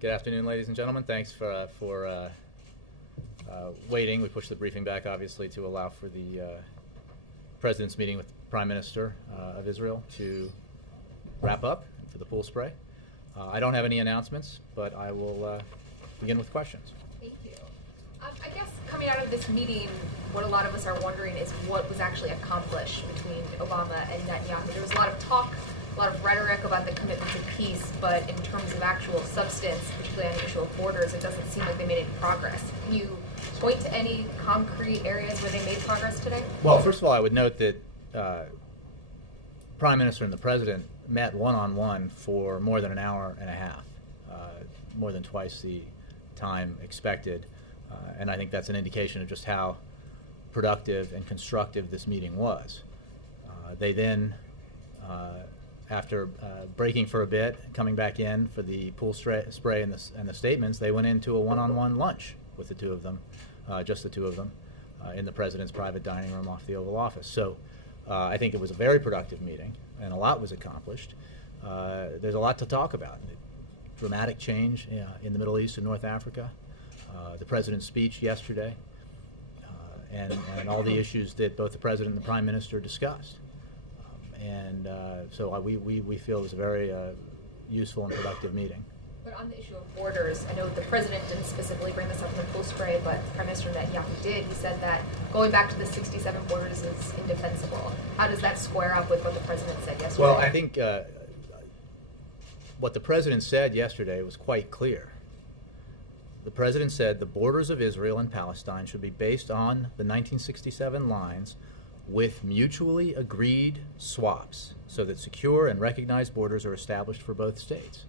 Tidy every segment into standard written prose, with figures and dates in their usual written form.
Good afternoon, ladies and gentlemen. Thanks for waiting. We pushed the briefing back, obviously, to allow for the President's meeting with the Prime Minister of Israel to wrap up for the pool spray. I don't have any announcements, but I will begin with questions. Thank you. I guess coming out of this meeting, what a lot of us are wondering is what was actually accomplished between Obama and Netanyahu. There was a lot of talk, a lot of rhetoric about the commitment to peace, but in terms of actual substance, particularly on the issue of borders, it doesn't seem like they made any progress. Can you point to any concrete areas where they made progress today? Well, first of all, I would note that Prime Minister and the President met one-on-one for more than an hour and a half, more than twice the time expected. And I think that's an indication of just how productive and constructive this meeting was. They then, after breaking for a bit, coming back in for the pool spray and the statements, they went into a one-on-one lunch with the two of them, just the two of them, in the President's private dining room off the Oval Office. So I think it was a very productive meeting, and a lot was accomplished. There's a lot to talk about. Dramatic change in the Middle East and North Africa. The President's speech yesterday, and all the issues that both the President and the Prime Minister discussed. So we feel it was a very useful and productive meeting. But on the issue of borders, I know the President didn't specifically bring this up in the pool spray, but Prime Minister Netanyahu did. He said that going back to the 67 borders is indefensible. How does that square up with what the President said yesterday? Well, I think what the President said yesterday was quite clear. The President said the borders of Israel and Palestine should be based on the 1967 lines with mutually agreed swaps so that secure and recognized borders are established for both states.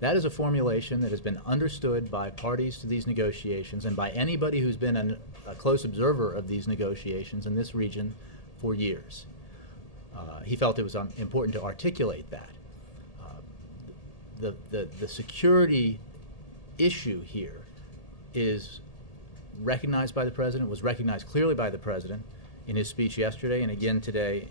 That is a formulation that has been understood by parties to these negotiations and by anybody who's been a close observer of these negotiations in this region for years. He felt it was important to articulate that. The security issue here is recognized by the President, was recognized clearly by the President in his speech yesterday and again today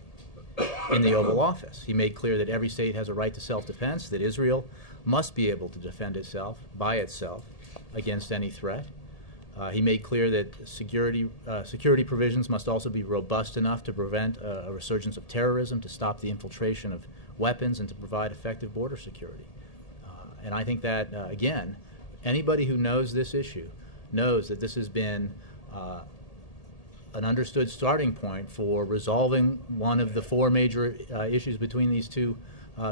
in the Oval Office. He made clear that every state has a right to self-defense, that Israel must be able to defend itself by itself against any threat. He made clear that security provisions must also be robust enough to prevent a resurgence of terrorism, to stop the infiltration of weapons, and to provide effective border security. And I think that, again, anybody who knows this issue knows that this has been an understood starting point for resolving one of the four major issues between these two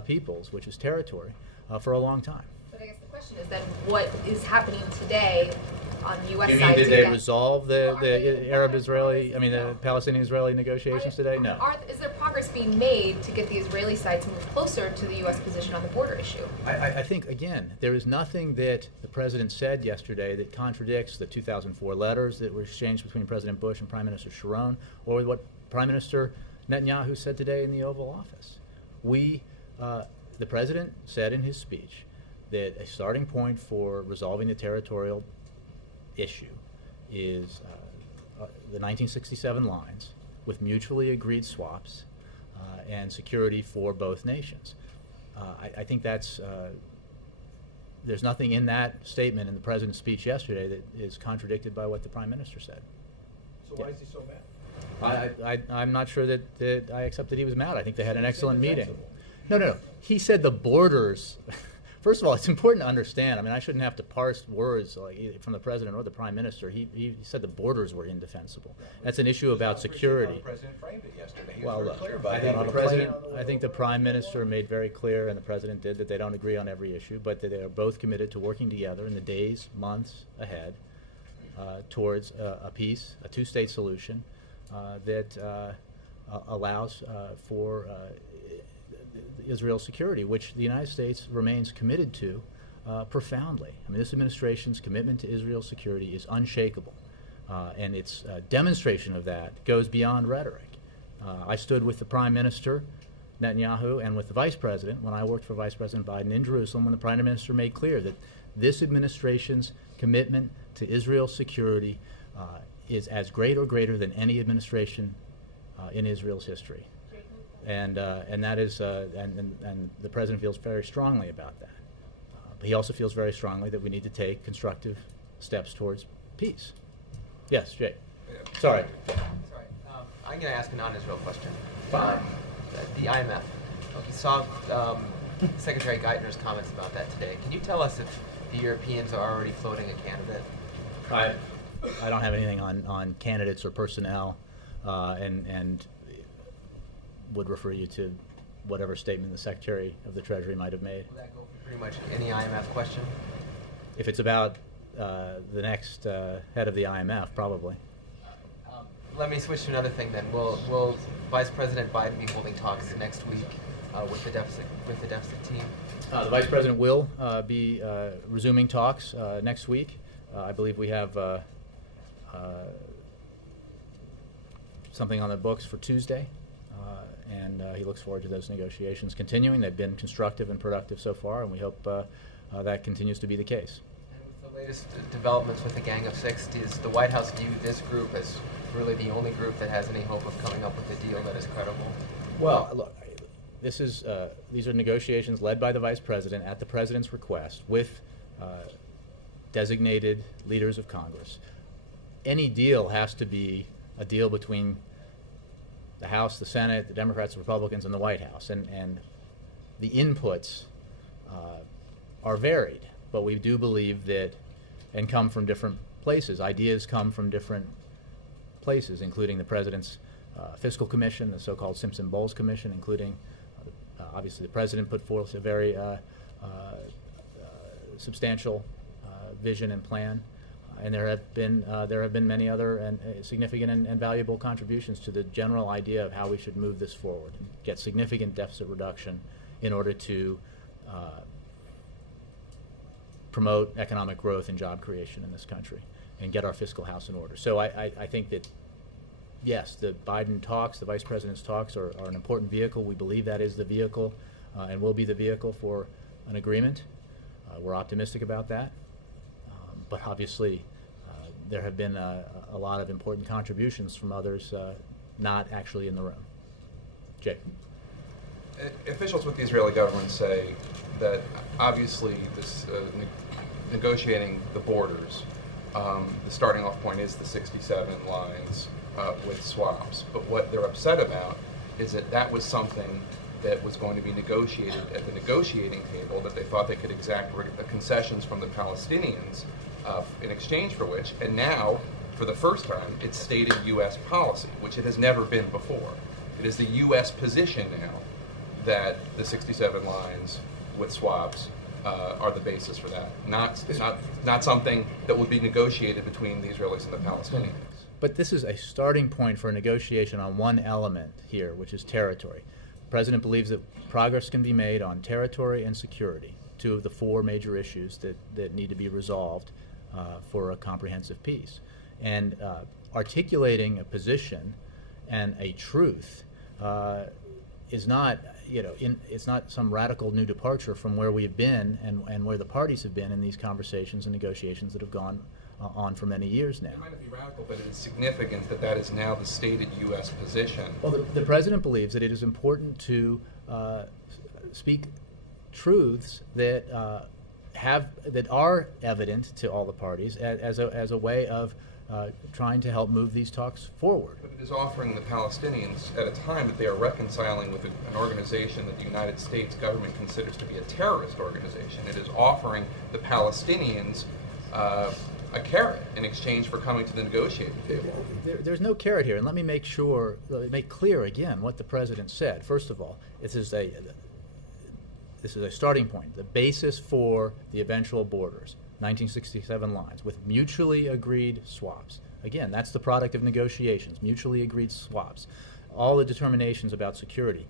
peoples, which is territory, for a long time. But I guess the question is then, what is happening today on the U.S. side? You mean, did they resolve the Arab-Israeli, I mean, the Palestinian-Israeli negotiations today? No. Is there progress being made to get the Israeli side to move closer to the U.S. position on the border issue? I think, again, there is nothing that the President said yesterday that contradicts the 2004 letters that were exchanged between President Bush and Prime Minister Sharon, or what Prime Minister Netanyahu said today in the Oval Office. The President said in his speech that a starting point for resolving the territorial issue is the 1967 lines with mutually agreed swaps and security for both nations. I think that's there's nothing in that statement in the President's speech yesterday that is contradicted by what the Prime Minister said. So why is he so mad? I'm not sure that I accept that he was mad. I think they had an excellent meeting. No. He said the borders. First of all, it's important to understand. I mean, I shouldn't have to parse words like from the President or the Prime Minister. He said the borders were indefensible. That's an issue about security. The President framed it yesterday. He was Well, very look, clear about I it. think the President, I think the Prime Minister made very clear, and the President did, that they don't agree on every issue, but that they are both committed to working together in the days, months ahead towards a peace, a two-state solution that allows for Israel's security, which the United States remains committed to profoundly. I mean, this administration's commitment to Israel's security is unshakable, and its demonstration of that goes beyond rhetoric. I stood with the Prime Minister, Netanyahu, and with the Vice President when I worked for Vice President Biden in Jerusalem, when the Prime Minister made clear that this administration's commitment to Israel's security is as great or greater than any administration in Israel's history. And that is, and the President feels very strongly about that. He also feels very strongly that we need to take constructive steps towards peace. Yes, Jay. Sorry. I'm going to ask a non-Israel question. Fine. The IMF. We saw Secretary Geithner's comments about that today. Can you tell us if the Europeans are already floating a candidate? I don't have anything on candidates or personnel, and would refer you to whatever statement the Secretary of the Treasury might have made. Will that go for pretty much any IMF question? If it's about the next head of the IMF, probably. Let me switch to another thing then. Will Vice President Biden be holding talks next week with the deficit team? The Vice President will be resuming talks next week. I believe we have something on the books for Tuesday, and he looks forward to those negotiations continuing. They've been constructive and productive so far, and we hope that continues to be the case. And with the latest developments with the Gang of Six, does the White House view this group as really the only group that has any hope of coming up with a deal that is credible? Well, look, these are negotiations led by the Vice President at the President's request with designated leaders of Congress. Any deal has to be a deal between the House, the Senate, the Democrats, the Republicans, and the White House. And the inputs are varied, but we do believe that, and come from different places. Ideas come from different places, including the President's Fiscal Commission, the so-called Simpson-Bowles Commission, including, obviously, the President put forth a very substantial vision and plan. And there have been many other and significant and valuable contributions to the general idea of how we should move this forward and get significant deficit reduction in order to promote economic growth and job creation in this country and get our fiscal house in order. So I think that, yes, the Biden talks, the Vice President's talks are an important vehicle. We believe that is the vehicle and will be the vehicle for an agreement. We're optimistic about that. But obviously, there have been a lot of important contributions from others not actually in the room. Jay. Officials with the Israeli government say that obviously this negotiating the borders, the starting off point is the 67 lines with swaps. But what they're upset about is that that was something that was going to be negotiated at the negotiating table, that they thought they could exact concessions from the Palestinians in exchange for which, and now, for the first time, it's stated U.S. policy, which it has never been before. It is the U.S. position now that the 67 lines with swaps are the basis for that, not something that would be negotiated between the Israelis and the Palestinians. But this is a starting point for a negotiation on one element here, which is territory. The President believes that progress can be made on territory and security, two of the four major issues that need to be resolved for a comprehensive peace. And articulating a position and a truth is not, it's not some radical new departure from where we've been and where the parties have been in these conversations and negotiations that have gone on for many years now. It might not be radical, but it is significant that that is now the stated U.S. position. Well, the President believes that it is important to speak truths that that are evident to all the parties as a way of trying to help move these talks forward. But it is offering the Palestinians, at a time that they are reconciling with an organization that the United States government considers to be a terrorist organization, it is offering the Palestinians a carrot in exchange for coming to the negotiating table. There's no carrot here, and let me make clear again what the President said. First of all, this is a starting point, the basis for the eventual borders, 1967 lines, with mutually agreed swaps. Again, that's the product of negotiations, mutually agreed swaps. All the determinations about security,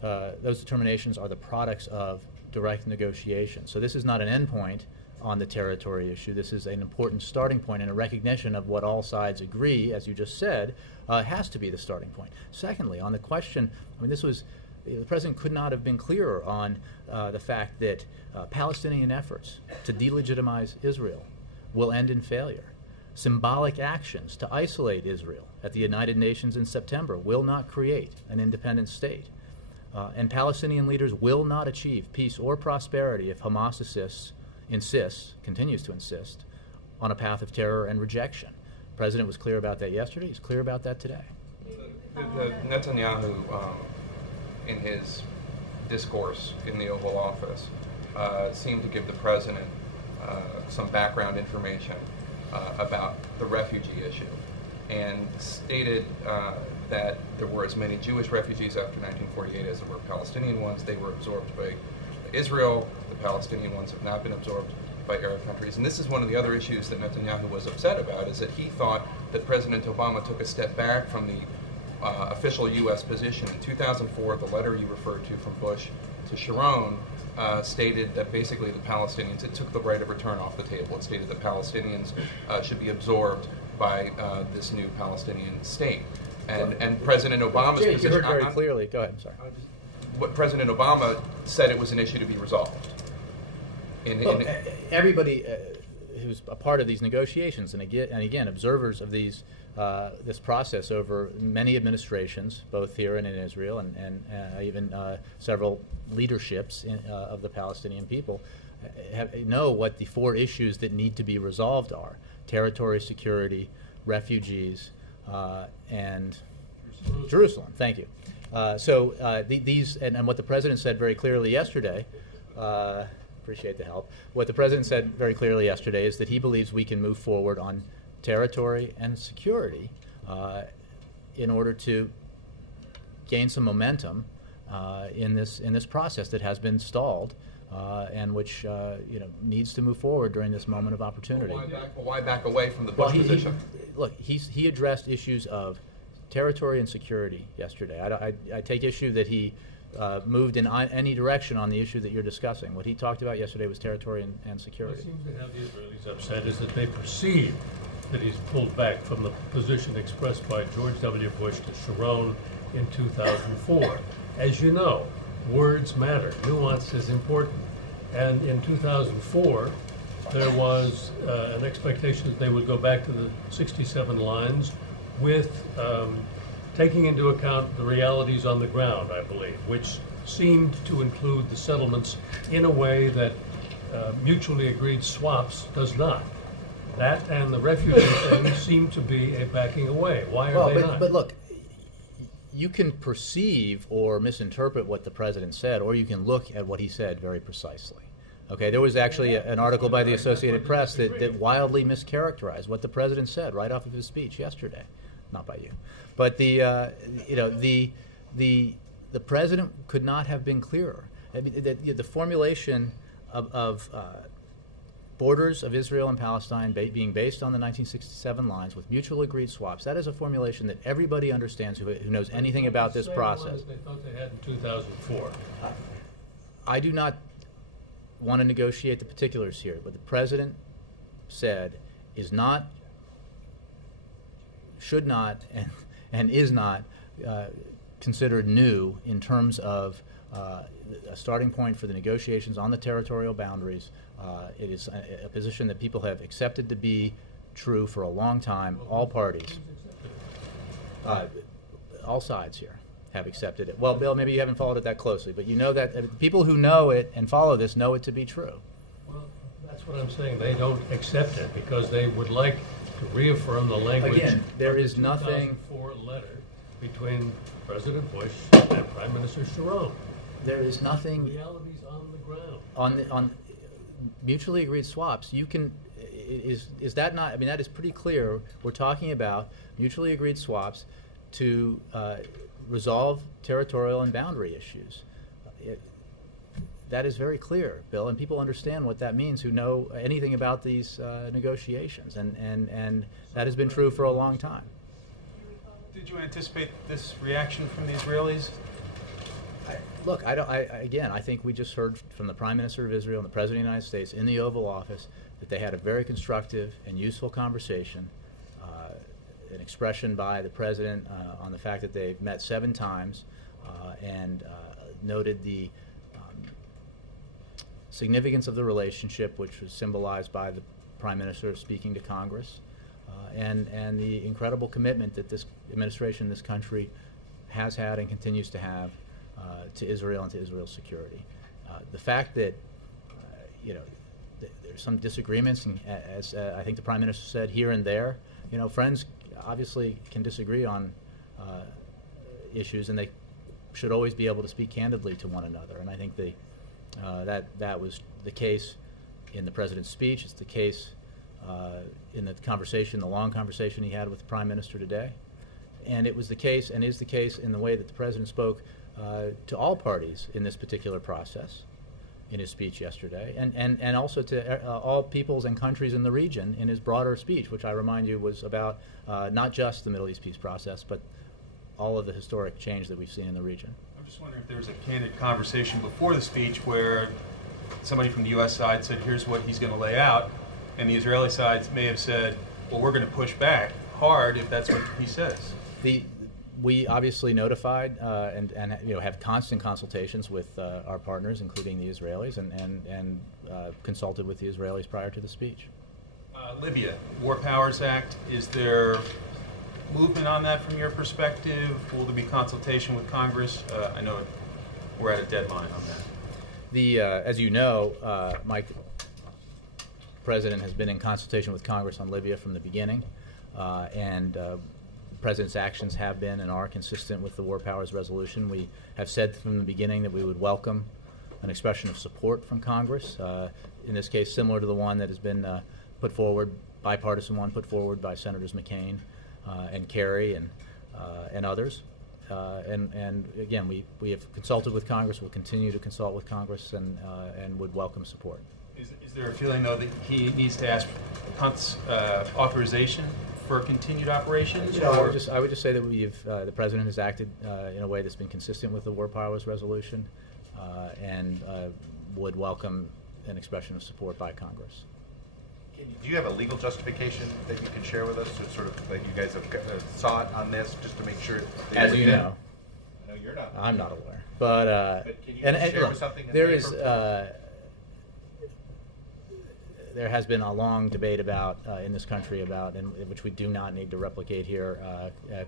those determinations are the products of direct negotiation. So this is not an endpoint on the territory issue. This is an important starting point and a recognition of what all sides agree, as you just said, has to be the starting point. Secondly, on the question, the President could not have been clearer on the fact that Palestinian efforts to delegitimize Israel will end in failure. Symbolic actions to isolate Israel at the United Nations in September will not create an independent state. And Palestinian leaders will not achieve peace or prosperity if Hamas continues to insist, on a path of terror and rejection. The President was clear about that yesterday. He's clear about that today. Netanyahu, in his discourse in the Oval Office, seemed to give the President some background information about the refugee issue, and stated that there were as many Jewish refugees after 1948 as there were Palestinian ones. They were absorbed by Israel. The Palestinian ones have not been absorbed by Arab countries. And this is one of the other issues that Netanyahu was upset about, is that he thought that President Obama took a step back from the official U.S. position. In 2004, the letter you referred to from Bush to Sharon stated that basically the Palestinians, it took the right of return off the table. It stated that Palestinians should be absorbed by this new Palestinian state. And President Obama's Jake, position... you heard very clearly. Go ahead, I'm sorry. What President Obama said, it was an issue to be resolved. Look, everybody who's a part of these negotiations, and again, observers of these this process over many administrations, both here and in Israel, and even several leaderships of the Palestinian people, know what the four issues that need to be resolved are: territory, security, refugees, and Jerusalem. Thank you. These and what the President said very clearly yesterday. Appreciate the help. What the President said very clearly yesterday is that he believes we can move forward on territory and security in order to gain some momentum in this process that has been stalled and which needs to move forward during this moment of opportunity. Why back away from the Bush position? He addressed issues of territory and security yesterday. I take issue that he moved in any direction on the issue that you're discussing. What he talked about yesterday was territory and security. What seems to have the Israelis upset is that they perceive that he's pulled back from the position expressed by George W. Bush to Sharon in 2004. As you know, words matter. Nuance is important. And in 2004, there was an expectation that they would go back to the 67 lines with taking into account the realities on the ground, I believe, which seemed to include the settlements in a way that mutually agreed swaps does not. That and the refugee thing seem to be a backing away. Why are they not? But look, you can perceive or misinterpret what the President said, or you can look at what he said very precisely. Okay, there was actually an article by the Associated Press that wildly mischaracterized what the President said right off of his speech yesterday. Not by you, but the President could not have been clearer. I mean, the formulation of borders of Israel and Palestine being based on the 1967 lines with mutual agreed swaps, that is a formulation that everybody understands who knows anything about this process. They thought they had in 2004. I do not want to negotiate the particulars here. What the President said is not, should not, and is not considered new in terms of a starting point for the negotiations on the territorial boundaries. It is a position that people have accepted to be true for a long time. All parties, all sides here have accepted it. Well, Bill, maybe you haven't followed it that closely, but you know that people who know it and follow this know it to be true. Well, that's what I'm saying. They don't accept it because they would like to reaffirm the language. Again, there of is the nothing 2004 letter between President Bush and Prime Minister Sharon. There is nothing Realities on the ground. on mutually agreed swaps. You can is that not? I mean, that is pretty clear. We're talking about mutually agreed swaps to resolve territorial and boundary issues. That is very clear, Bill, and people understand what that means who know anything about these negotiations, and that has been true for a long time. Did you anticipate this reaction from the Israelis? Look, I think we just heard from the Prime Minister of Israel and the President of the United States in the Oval Office that they had a very constructive and useful conversation, an expression by the President on the fact that they've met 7 times and noted the significance of the relationship, which was symbolized by the Prime Minister speaking to Congress, and the incredible commitment that this administration, this country, has had and continues to have to Israel and to Israel's security. The fact that there's some disagreements, and as I think the Prime Minister said, here and there, friends obviously can disagree on issues, and they should always be able to speak candidly to one another. And I think that was the case in the President's speech. It's the case in the long conversation he had with the Prime Minister today. And it was the case, and is the case, in the way that the President spoke to all parties in this particular process in his speech yesterday, and also to all peoples and countries in the region in his broader speech, which I remind you was about not just the Middle East peace process, but all of the historic change that we've seen in the region. I'm just wondering if there was a candid conversation before the speech where somebody from the U.S. side said, here's what he's going to lay out, and the Israeli side may have said, well, we're going to push back hard if that's what he says. We obviously notified and have constant consultations with our partners, including the Israelis, and consulted with the Israelis prior to the speech. Libya, War Powers Act, is there movement on that from your perspective? Will there be consultation with Congress? I know we're at a deadline on that. As you know, Mike, President has been in consultation with Congress on Libya from the beginning, and the President's actions have been and are consistent with the War Powers Resolution. We have said from the beginning that we would welcome an expression of support from Congress, in this case similar to the one that has been put forward, bipartisan one put forward by Senators McCain and Kerry and others. And again, we have consulted with Congress, we'll continue to consult with Congress, and would welcome support. Is there a feeling, though, that he needs to ask authorization for continued operations? I would just say that the President has acted in a way that's been consistent with the War Powers Resolution, and would welcome an expression of support by Congress. Do you have a legal justification that you can share with us, to sort of that you guys have sought on this, just to make sure? As you know, I know you're not. I'm not aware, but can you share with something? There has been a long debate about in this country about, and which we do not need to replicate here,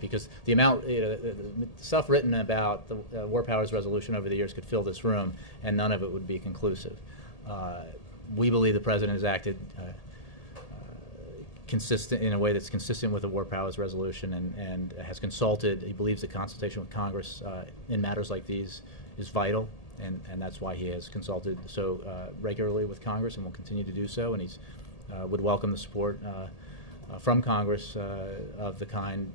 because the amount, the stuff written about the War Powers Resolution over the years could fill this room, and none of it would be conclusive. We believe the President has acted consistent in a way that's consistent with the War Powers Resolution, and has consulted. He believes that consultation with Congress in matters like these is vital. And that's why he has consulted so regularly with Congress, and will continue to do so. And he's would welcome the support from Congress of the kind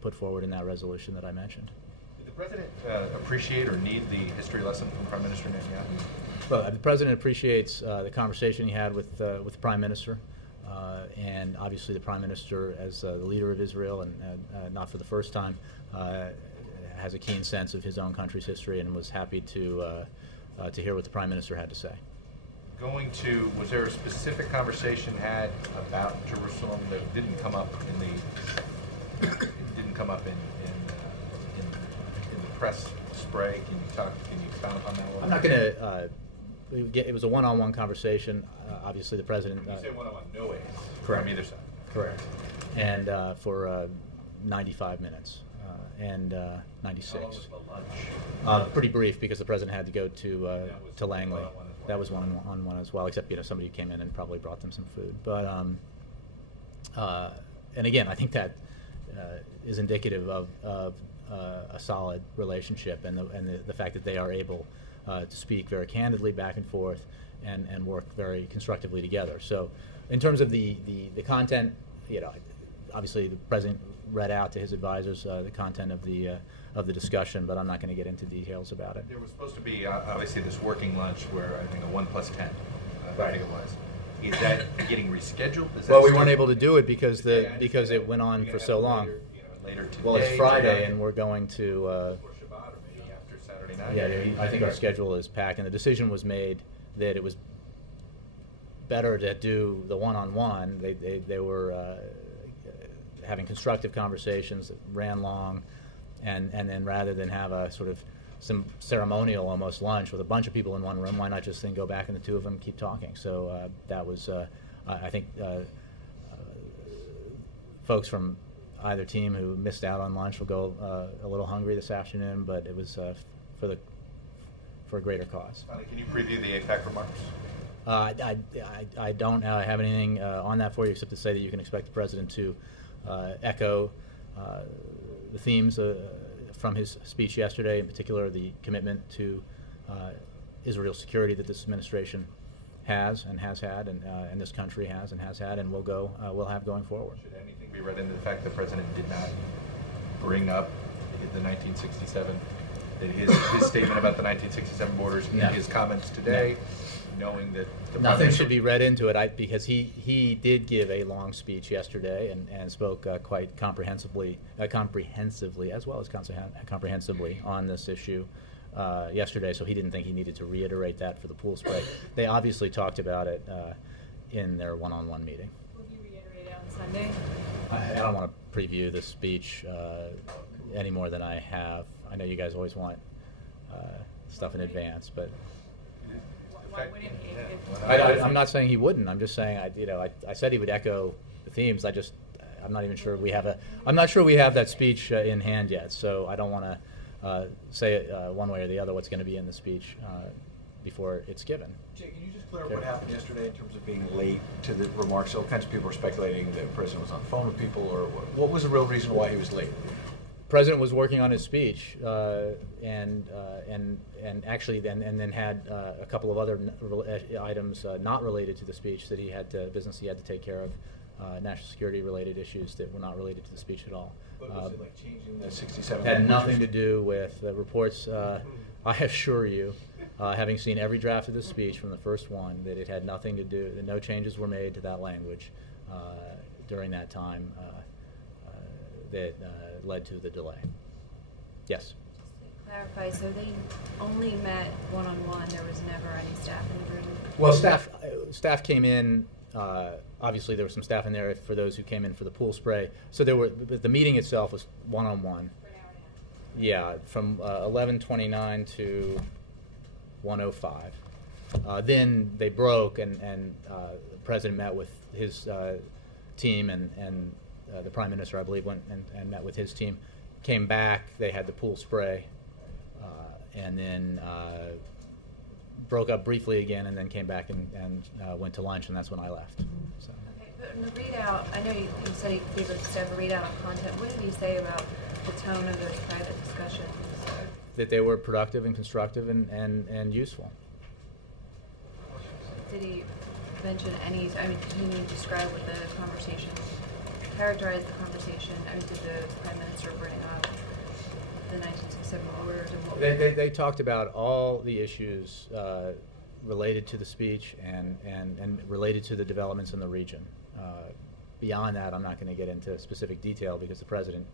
put forward in that resolution that I mentioned. Did the President appreciate or need the history lesson from Prime Minister Netanyahu? Well, the President appreciates the conversation he had with the Prime Minister, and obviously the Prime Minister, as the leader of Israel, and not for the first time, has a keen sense of his own country's history, and was happy to hear what the Prime Minister had to say. Was there a specific conversation had about Jerusalem that didn't come up in the press spray? Can you expound upon that a little? I'm not going to. It was a one-on-one conversation. Obviously, the President. You say one-on-one, no aides. Correct. From either side. Correct. And for 95 minutes. And 96. How long was the lunch? Pretty brief, because the President had to go to Langley. That was one-on-one as well, except somebody came in and probably brought them some food. But and again, I think that is indicative of a solid relationship, and the fact that they are able to speak very candidly back and forth and work very constructively together. So, in terms of the content, obviously the President read out to his advisors the content of the discussion, but I'm not going to get into details about it. There was supposed to be obviously this working lunch where I think a 1+10. I think it was. Is that getting rescheduled? Well, we weren't able to do it because it went on for so long. Later today. Well, it's Friday, and we're going to. Before Shabbat, or maybe after Saturday night. Yeah, I think our schedule is packed, and the decision was made that it was better to do the one-on-one. They were having constructive conversations that ran long, and then rather than have a sort of some ceremonial almost lunch with a bunch of people in one room, why not just then go back and the two of them keep talking? So that was, I think, folks from either team who missed out on lunch will go a little hungry this afternoon, but it was for a greater cause. Finally, can you preview the APAC remarks? I don't have anything on that for you except to say that you can expect the president to echo the themes from his speech yesterday, in particular the commitment to Israel's security that this administration has and has had, and this country has and has had, and will have going forward. Should anything be read into the fact the president did not bring up the 1967, his statement about the 1967 borders in No. his comments today, knowing that the Nothing Prime should be read into it because he did give a long speech yesterday and spoke quite comprehensively as well as comprehensively on this issue yesterday, so he didn't think he needed to reiterate that for the pool spray. They obviously talked about it in their one-on-one meeting. Will you reiterate it on Sunday? I don't want to preview the speech any more than I have. I know you guys always want stuff in advance, but Why wouldn't he? I'm not saying he wouldn't. I'm just saying I said he would echo the themes. I'm not even sure I'm not sure we have that speech in hand yet. So I don't want to say one way or the other what's going to be in the speech before it's given. Jay, can you just clear up what happened yesterday in terms of being late to the remarks? All kinds of people were speculating that the president was on the phone with people, or what was the real reason why he was late? The president was working on his speech, and actually then had a couple of other items not related to the speech that business he had to take care of, national security related issues that were not related to the speech at all. But was it like changing the 67? Had nothing to do with the reports. I assure you, having seen every draft of the speech from the first one, that it had nothing to do. That no changes were made to that language during that time that led to the delay. Yes. Just to clarify, so they only met one-on-one. There was never any staff in the room. Well, staff came in. Obviously, there was some staff in there for those who came in for the pool spray. So the meeting itself was one-on-one. For an hour and a half. Yeah, from 11:29 to 1:05. Then they broke, and the president met with his team, and the prime minister, I believe, went and met with his team. Came back. They had the pool spray, and then broke up briefly again, and then came back and went to lunch, and that's when I left. So. Okay, but in the readout, I know you said he gave the staff a readout on content. What did he say about the tone of those private discussions? That they were productive and constructive and useful. Did he mention any? I mean, can you describe what the conversation, characterize the conversation? I mean, did the prime minister bring up the 1967 borders and what? They talked about all the issues related to the speech and related to the developments in the region. Beyond that, I'm not going to get into specific detail because the president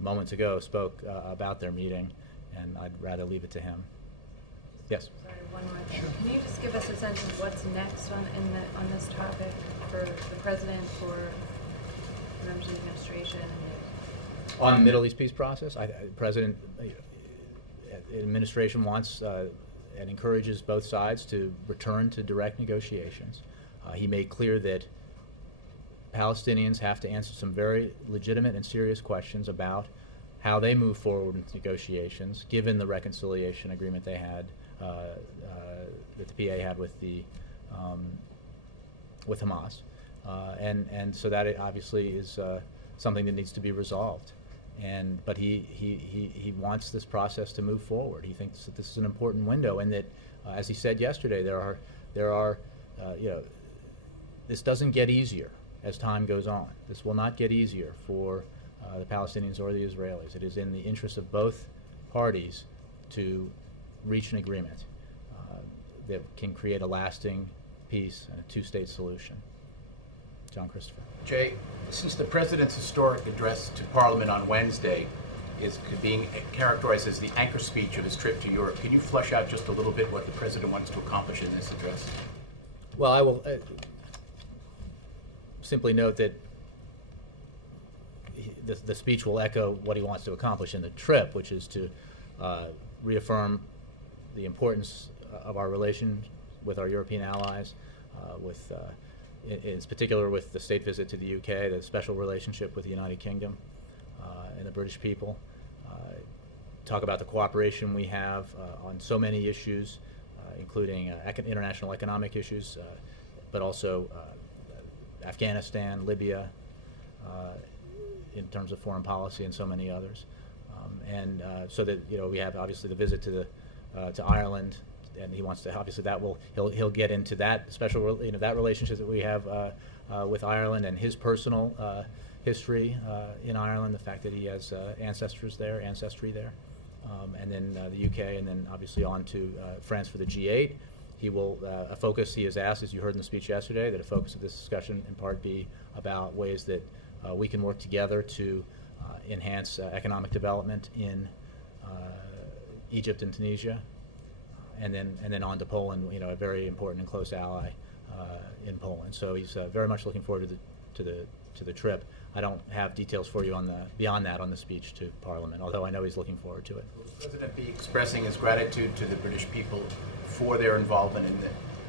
moments ago spoke about their meeting, and I'd rather leave it to him. Yes. Sorry, one more thing. Can you just give us a sense of what's next on this topic for the president, for members of the administration? On the Middle East peace process, President administration wants and encourages both sides to return to direct negotiations. He made clear that Palestinians have to answer some very legitimate and serious questions about how they move forward with negotiations, given the reconciliation agreement they had, that the PA had with Hamas, and so that obviously is something that needs to be resolved. But he wants this process to move forward. He thinks that this is an important window, and that, as he said yesterday, there are this doesn't get easier as time goes on. This will not get easier for the Palestinians or the Israelis. It is in the interest of both parties to reach an agreement that can create a lasting peace and a two-state solution. John Christopher. Jay, since the President's historic address to Parliament on Wednesday is being characterized as the anchor speech of his trip to Europe, can you flesh out just a little bit what the President wants to accomplish in this address? Well, I will simply note that the speech will echo what he wants to accomplish in the trip, which is to reaffirm the importance of our relation with our European allies, in particular with the state visit to the UK, the special relationship with the United Kingdom and the British people, talk about the cooperation we have on so many issues, including international economic issues, but also Afghanistan, Libya, in terms of foreign policy, and so many others. So that we have obviously the visit to Ireland, and he wants to obviously he'll get into that special that relationship that we have with Ireland and his personal history in Ireland, the fact that he has ancestry there, and then the UK, and then obviously on to France for the G8. He will he has asked, as you heard in the speech yesterday, that a focus of this discussion in part be about ways that we can work together to enhance economic development in Egypt and Tunisia, and then on to Poland, a very important and close ally in Poland. So he's very much looking forward to the trip. I don't have details for you beyond that on the speech to Parliament, although I know he's looking forward to it. Will the President be expressing his gratitude to the British people for their involvement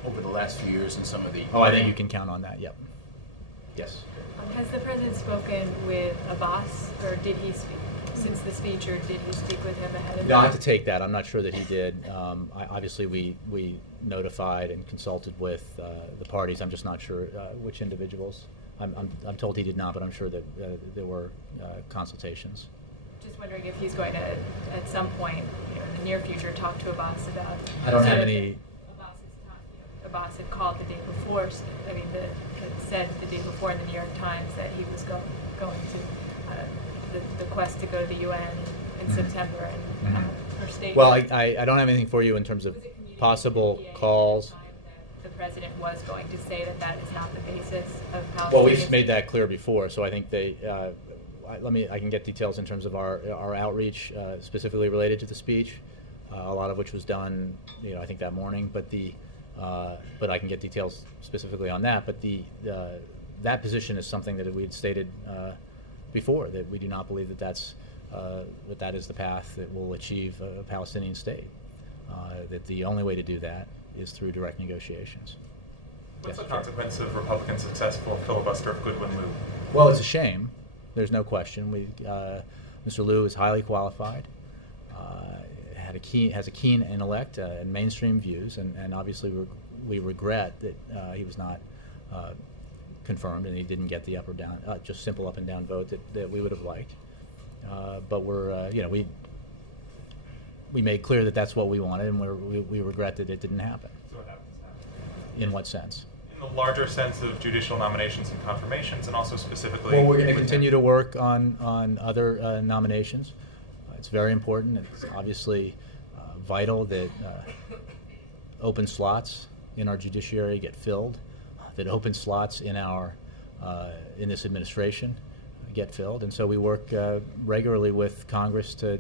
over the last few years in some of the... Oh, I think you can count on that, yep. Yes. Has the President spoken with Abbas, or did he speak since the speech, or did he speak with him ahead of No, I have that? to take that. I'm not sure that he did. Obviously, we notified and consulted with the parties. I'm just not sure which individuals. I'm told he did not, but I'm sure that there were consultations. Just wondering if he's going to, at some point, in the near future, talk to Abbas about. I don't have any. Abbas had called the day before. Had said the day before in the New York Times that he was going to the quest to go to the UN in September, and her statement. Well, I don't have anything for you in terms of possible calls. The President was going to say that is not the basis of Palestine. Well, we've made that clear before, so I think I can get details in terms of our outreach specifically related to the speech, a lot of which was done, I think that morning. But I can get details specifically on that. But that position is something that we had stated before, that we do not believe that is the path that will achieve a Palestinian state. That the only way to do that is through direct negotiations. What's the consequence of Republican successful filibuster of Goodwin Liu? Well, it's a shame. There's no question. Mr. Liu is highly qualified, has a keen intellect and mainstream views, and obviously we regret that he was not confirmed and he didn't get the up or down, just simple up and down vote that we would have liked. But we made clear that that's what we wanted, and we regret that it didn't happen. So what happens now? In what sense? In the larger sense of judicial nominations and confirmations, and also specifically... Well, we're going to continue to work on other nominations. It's very important. It's obviously vital that open slots in our judiciary get filled, that open slots in this administration get filled, and so we work regularly with Congress to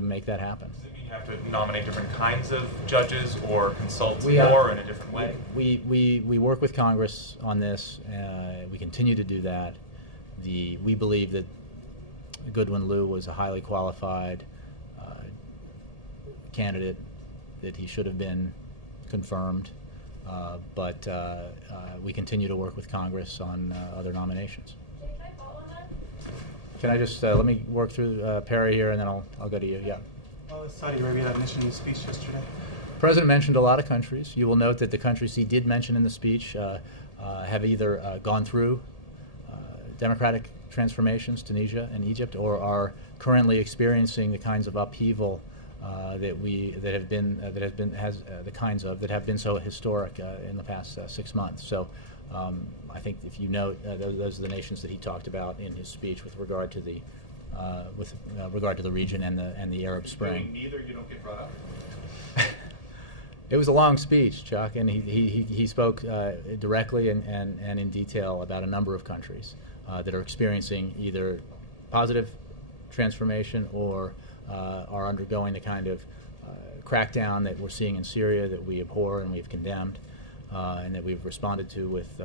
make that happen. Does it mean you have to nominate different kinds of judges or consult more in a different way? We work with Congress on this. We continue to do that. We believe that Goodwin Liu was a highly qualified candidate, that he should have been confirmed, but we continue to work with Congress on other nominations. Can I just let me work through Perry here, and then I'll go to you. Yeah. Well, Saudi Arabia that mentioned in the speech yesterday. The President mentioned a lot of countries. You will note that the countries he did mention in the speech have either gone through democratic transformations, Tunisia and Egypt, or are currently experiencing the kinds of upheaval that have been so historic in the past 6 months. So I think if you note, those are the nations that he talked about in his speech with regard to the region and the Arab Spring. Neither, you don't get brought up. It was a long speech, Chuck, and he spoke directly and in detail about a number of countries that are experiencing either positive transformation or are undergoing the kind of crackdown that we're seeing in Syria that we abhor and we've condemned, and that we've responded to with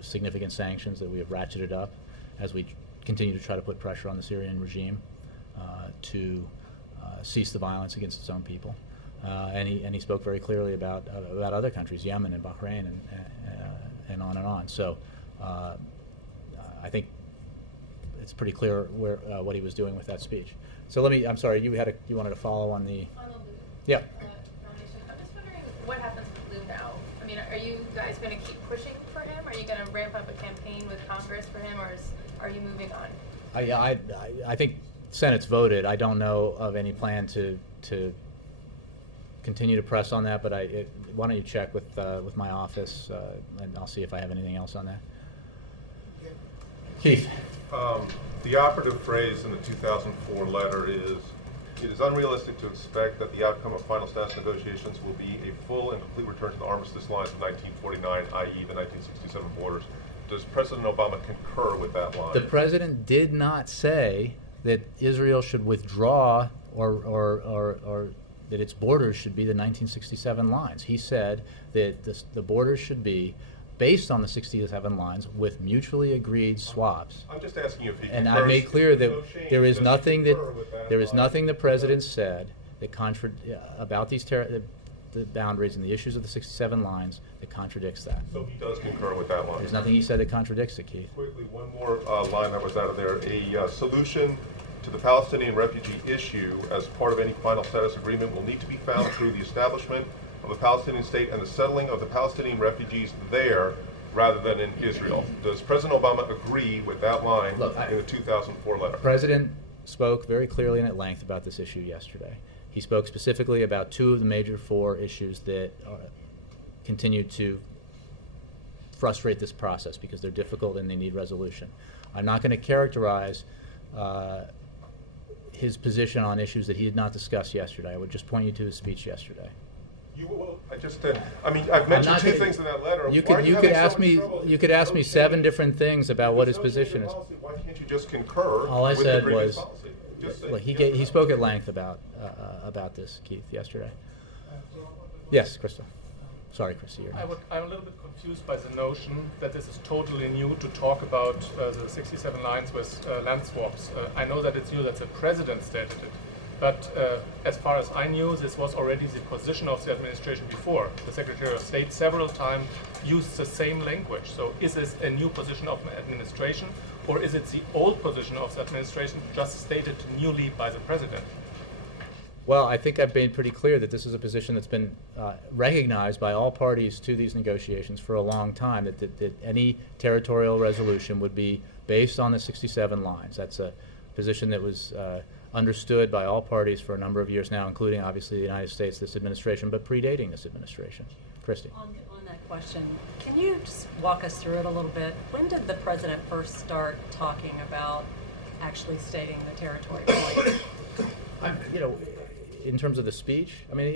significant sanctions that we have ratcheted up as we continue to try to put pressure on the Syrian regime to cease the violence against its own people. And he spoke very clearly about other countries, Yemen and Bahrain and on and on. So I think it's pretty clear where what he was doing with that speech. So I'm sorry, you wanted to follow on the. On the Lou Yeah. nomination, I'm just wondering what happens with Lou now. I mean, are you guys going to keep pushing for him? Are you going to ramp up a campaign with Congress for him, or are you moving on? I think Senate's voted. I don't know of any plan to continue to press on that, but why don't you check with my office, and I'll see if I have anything else on that. Keith. The operative phrase in the 2004 letter is, "It is unrealistic to expect that the outcome of final status negotiations will be a full and complete return to the armistice lines of 1949, i.e. the 1967 borders." Does President Obama concur with that line? The president did not say that Israel should withdraw or that its borders should be the 1967 lines. He said that the borders should be based on the 67 lines with mutually agreed swaps. I'm just asking you if he And concurs. I made clear that No change, there is does he nothing concur with that line? nothing the president said that about these the boundaries and the issues of the 67 lines that contradicts that. So he does concur with that line. There's nothing he said that contradicts it, Keith. Quickly, one more line that was out of there. A solution to the Palestinian refugee issue as part of any final status agreement will need to be found through the establishment of the Palestinian state and the settling of the Palestinian refugees there rather than in Israel. Does President Obama agree with that line in the 2004 letter? The president spoke very clearly and at length about this issue yesterday. He spoke specifically about two of the major four issues that continue to frustrate this process because they're difficult and they need resolution. I'm not going to characterize his position on issues that he did not discuss yesterday. I would just point you to his speech yesterday. I've mentioned two things in that letter. You could ask me 7 different things about what his position is. Why can't you just concur? All I with said the previous was, policy? look, he spoke at length about this, Keith, yesterday. Yes, Crystal. Sorry, Christy. I'm a little bit confused by the notion that this is totally new to talk about the 67 lines with land swaps. I know that it's new that the president stated it, but as far as I knew, this was already the position of the administration before. The Secretary of State several times used the same language. So is this a new position of the administration, or is it the old position of the administration just stated newly by the president? Well, I think I've made pretty clear that this is a position that's been recognized by all parties to these negotiations for a long time, that any territorial resolution would be based on the 67 lines. That's a position that was understood by all parties for a number of years now, including obviously the United States, this administration, but predating this administration. Christy. On that question, can you just walk us through it a little bit? When did the president first start talking about actually stating the territory point? In terms of the speech, I mean,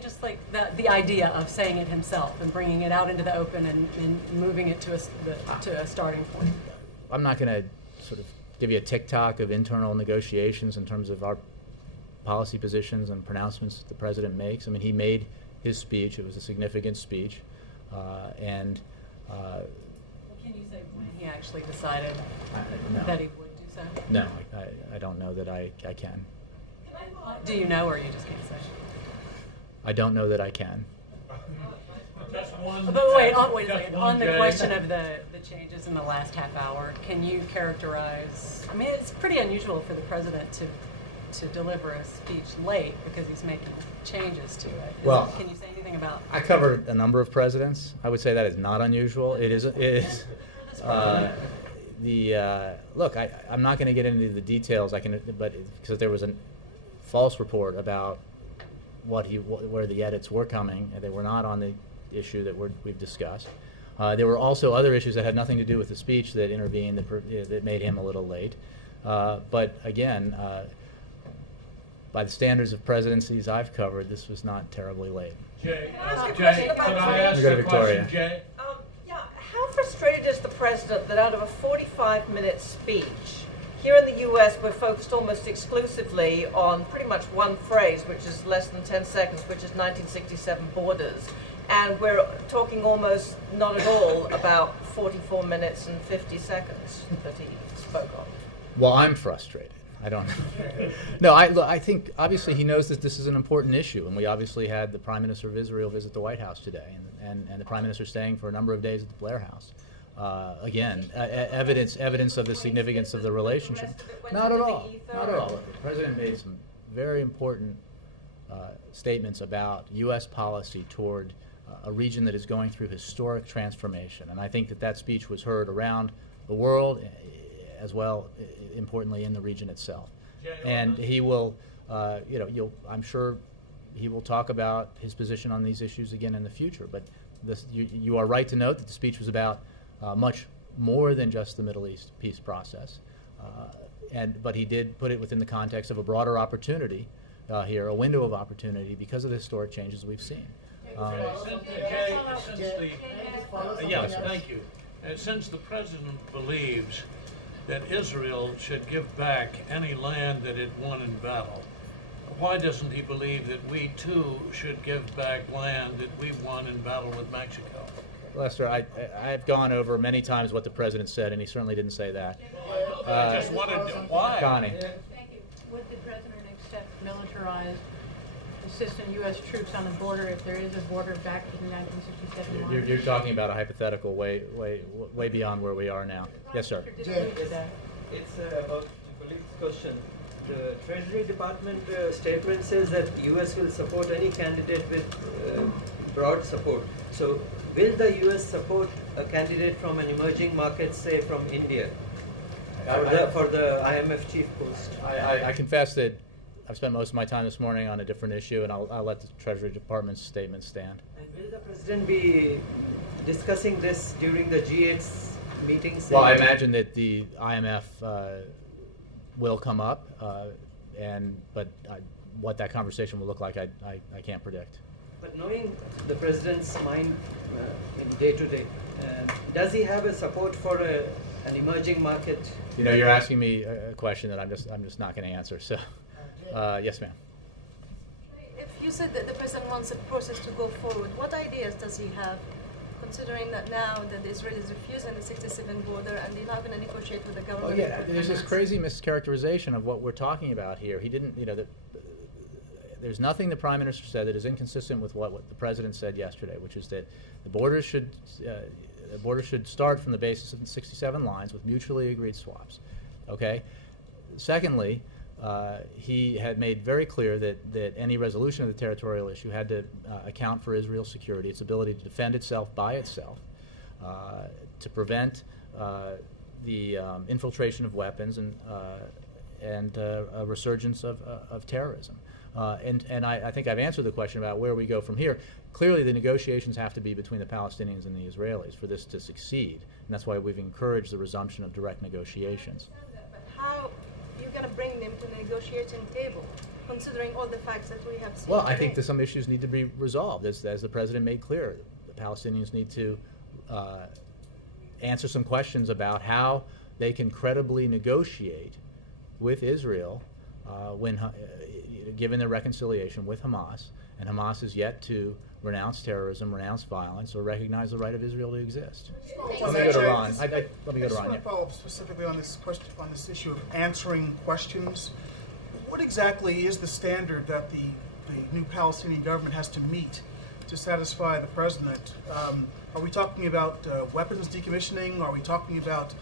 just like the idea of saying it himself and bringing it out into the open and moving it to a starting point. I'm not going to sort of give you a tick-tock of internal negotiations in terms of our policy positions and pronouncements the president makes. I mean, he made his speech. It was a significant speech, and. Can you say when he actually decided that he would do so? No, I don't know that I can. Do you know, or you just can't say? I don't know that I can. But wait a second. On the question of the changes in the last half hour, can you characterize? I mean, it's pretty unusual for the president to deliver a speech late because he's making changes to it. Can you say anything about? I covered a number of presidents. I would say that is not unusual. It is. Look, I'm not going to get into the details. But because there was a false report about where the edits were coming, and they were not on the issue that we've discussed. There were also other issues that had nothing to do with the speech that intervened that made him a little late. But again, by the standards of presidencies I've covered, this was not terribly late. Jay, can I ask a question, Jay? How frustrated is the president that out of a 45-minute speech, here in the U.S., we're focused almost exclusively on pretty much one phrase, which is less than 10 seconds, which is 1967 borders. And we're talking almost not at all about 44 minutes and 50 seconds that he spoke on. Well, I'm frustrated. I don't know. No, I think obviously he knows that this is an important issue, and we obviously had the Prime Minister of Israel visit the White House today, and the Prime Minister staying for a number of days at the Blair House. again, evidence of the significance of the relationship. Not at all. Not at all. The president made some very important statements about U.S. policy toward a region that is going through historic transformation, and I think that speech was heard around the world, as well, importantly, in the region itself. And he will, I'm sure he will talk about his position on these issues again in the future. But you are right to note that the speech was about much more than just the Middle East peace process. But he did put it within the context of a broader opportunity here, a window of opportunity, because of the historic changes we've seen. Thank you. Since the president believes that Israel should give back any land that it won in battle, why doesn't he believe that we too should give back land that we won in battle with Mexico? Lester, I've gone over many times what the president said, and he certainly didn't say that. I just wanted to, why? Connie. Thank you. Would the president accept militarized assistant U.S. troops on the border if there is a border back to the 1967 You're talking about a hypothetical way beyond where we are now. Yes, sir. It's about the colleague's question. The Treasury Department statement says that U.S. will support any candidate with broad support. So, will the U.S. support a candidate from an emerging market, say from India, for the IMF chief post? I confess that I've spent most of my time this morning on a different issue, and I'll let the Treasury Department's statement stand. And will the president be discussing this during the G8 meetings? Well, I imagine that the IMF will come up, but what that conversation will look like, I can't predict. But knowing the president's mind in day to day, does he have a support for an emerging market? You know, you're asking me a question that I'm just not going to answer. So, yes, ma'am. If you said that the president wants a process to go forward, what ideas does he have, considering that now that Israel is refusing the 67 border and they're not going to negotiate with the government? Oh yeah, there's this crazy mischaracterization of what we're talking about here. He didn't, there's nothing the Prime Minister said that is inconsistent with what the President said yesterday, which is that the border should start from the basis of the 67 lines with mutually agreed swaps. Okay. Secondly, he had made very clear that any resolution of the territorial issue had to account for Israel's security, its ability to defend itself by itself, to prevent the infiltration of weapons and a resurgence of terrorism. And I think I've answered the question about where we go from here. Clearly, the negotiations have to be between the Palestinians and the Israelis for this to succeed, and that's why we've encouraged the resumption of direct negotiations. But how are you going to bring them to the negotiating table, considering all the facts that we have seen? Well, I think that some issues need to be resolved, as the President made clear. The Palestinians need to answer some questions about how they can credibly negotiate with Israel given their reconciliation with Hamas, and Hamas is yet to renounce terrorism, renounce violence, or recognize the right of Israel to exist. Let me go to Ron. Let me go to Ron. I want to follow up specifically on this question, on this issue of answering questions. What exactly is the standard that the new Palestinian government has to meet to satisfy the president? Are we talking about weapons decommissioning? Are we talking about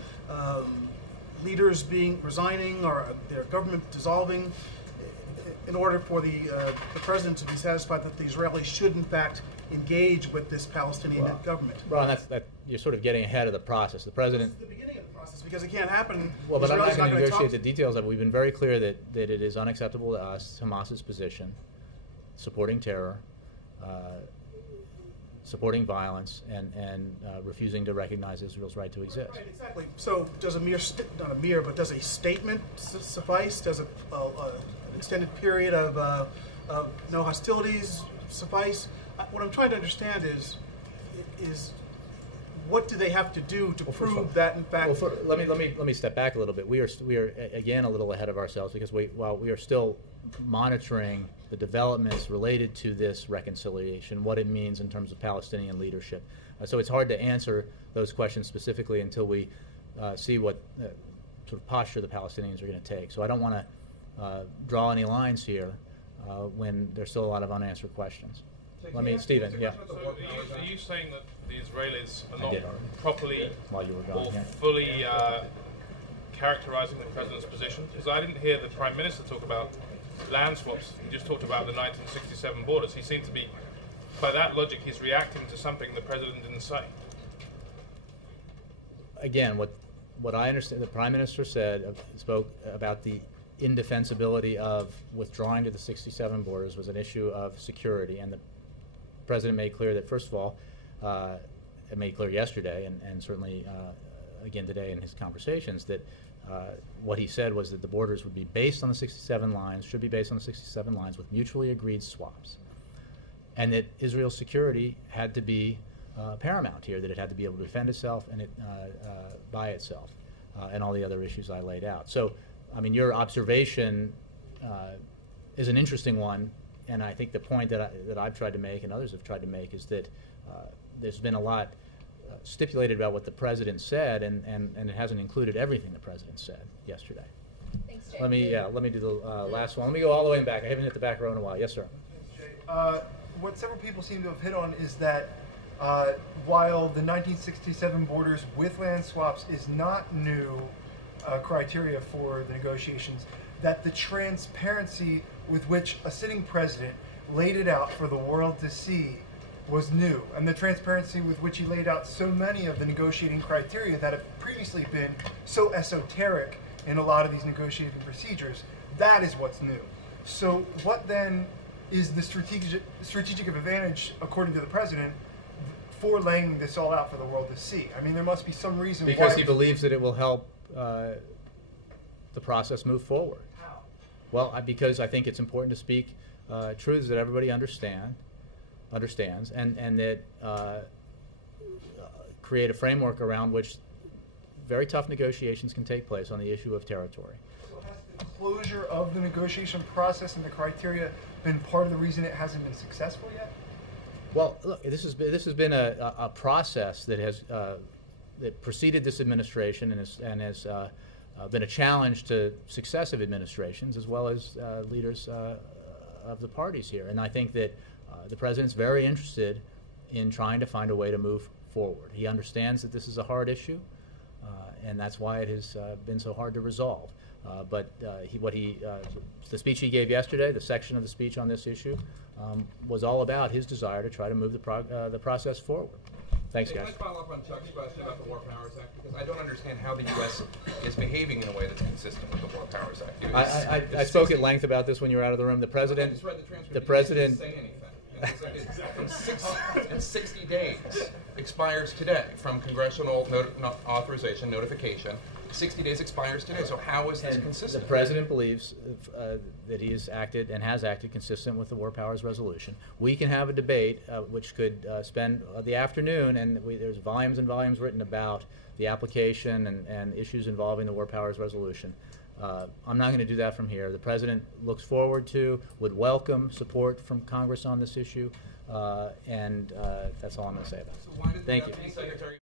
leaders resigning, or their government dissolving, in order for the president to be satisfied that the Israelis should in fact engage with this Palestinian government? Ron, you're sort of getting ahead of the process. The president. This is the beginning of the process, because it can't happen. Well, but I'm not going to negotiate the details of it. We've been very clear that it is unacceptable to us, Hamas's position, supporting terror, supporting violence, and refusing to recognize Israel's right to exist. Right, exactly. So does does a statement suffice? Does an extended period of no hostilities suffice? What I'm trying to understand is what do they have to do to prove that in fact? Well, let me step back a little bit. We are again a little ahead of ourselves, because while we are still monitoring the developments related to this reconciliation, what it means in terms of Palestinian leadership. So it's hard to answer those questions specifically until we see what sort of posture the Palestinians are going to take. So I don't want to draw any lines here when there's still a lot of unanswered questions. let me, Stephen, yeah. So are you saying that the Israelis are I not did already. properly While you were gone, or yeah. fully characterizing the president's position? Because I didn't hear the Prime Minister talk about land swaps. He just talked about the 1967 borders. He seemed to be, by that logic, he's reacting to something the president didn't say. Again, what I understand, the Prime Minister spoke about the indefensibility of withdrawing to the 67 borders was an issue of security, and the President made clear that, first of all, it made clear yesterday, and certainly again today in his conversations, that what he said was that the borders would be based on the 67 lines, should be based on the 67 lines with mutually agreed swaps, and that Israel's security had to be paramount here, that it had to be able to defend itself and by itself, and all the other issues I laid out. So, I mean, your observation is an interesting one, and I think the point that I've tried to make and others have tried to make is that there's been a lot stipulated about what the president said, and it hasn't included everything the president said yesterday. Thanks, Jay. Let me do the last one. Let me go all the way back. I haven't hit the back row in a while. Yes, sir. What several people seem to have hit on is that while the 1967 borders with land swaps is not new criteria for the negotiations, that the transparency with which a sitting president laid it out for the world to see was new, and the transparency with which he laid out so many of the negotiating criteria that have previously been so esoteric in a lot of these negotiating procedures, that is what's new. So what then is the strategic advantage, according to the president, for laying this all out for the world to see? I mean, there must be some reason why. Because he believes that it will help the process move forward. How? Well, because I think it's important to speak truths that everybody understands, and that create a framework around which very tough negotiations can take place on the issue of territory. So has the closure of the negotiation process and the criteria been part of the reason it hasn't been successful yet? Well, look, this has been a process that has that preceded this administration and has been a challenge to successive administrations as well as leaders of the parties here. And I think that the president's very interested in trying to find a way to move forward. He understands that this is a hard issue, and that's why it has been so hard to resolve. But the speech he gave yesterday, the section of the speech on this issue, was all about his desire to try to move the process forward. Thanks, guys. Can I follow up on Chuck's question about the War Powers Act? Because I don't understand how the U.S. is behaving in a way that's consistent with the War Powers Act. I spoke at length about this when you were out of the room. The president, I just read the transcript. the president. He didn't say anything. And 60 days expires today from congressional authorization, notification. 60 days expires today. So how is this consistent? The president believes that he has acted and has acted consistent with the War Powers Resolution. We can have a debate which could spend the afternoon, and there's volumes and volumes written about the application and issues involving the War Powers Resolution. I'm not going to do that from here. The president looks forward to, would welcome support from Congress on this issue, and that's all I'm going to say about it. So why did the Thank you. Deputy Secretary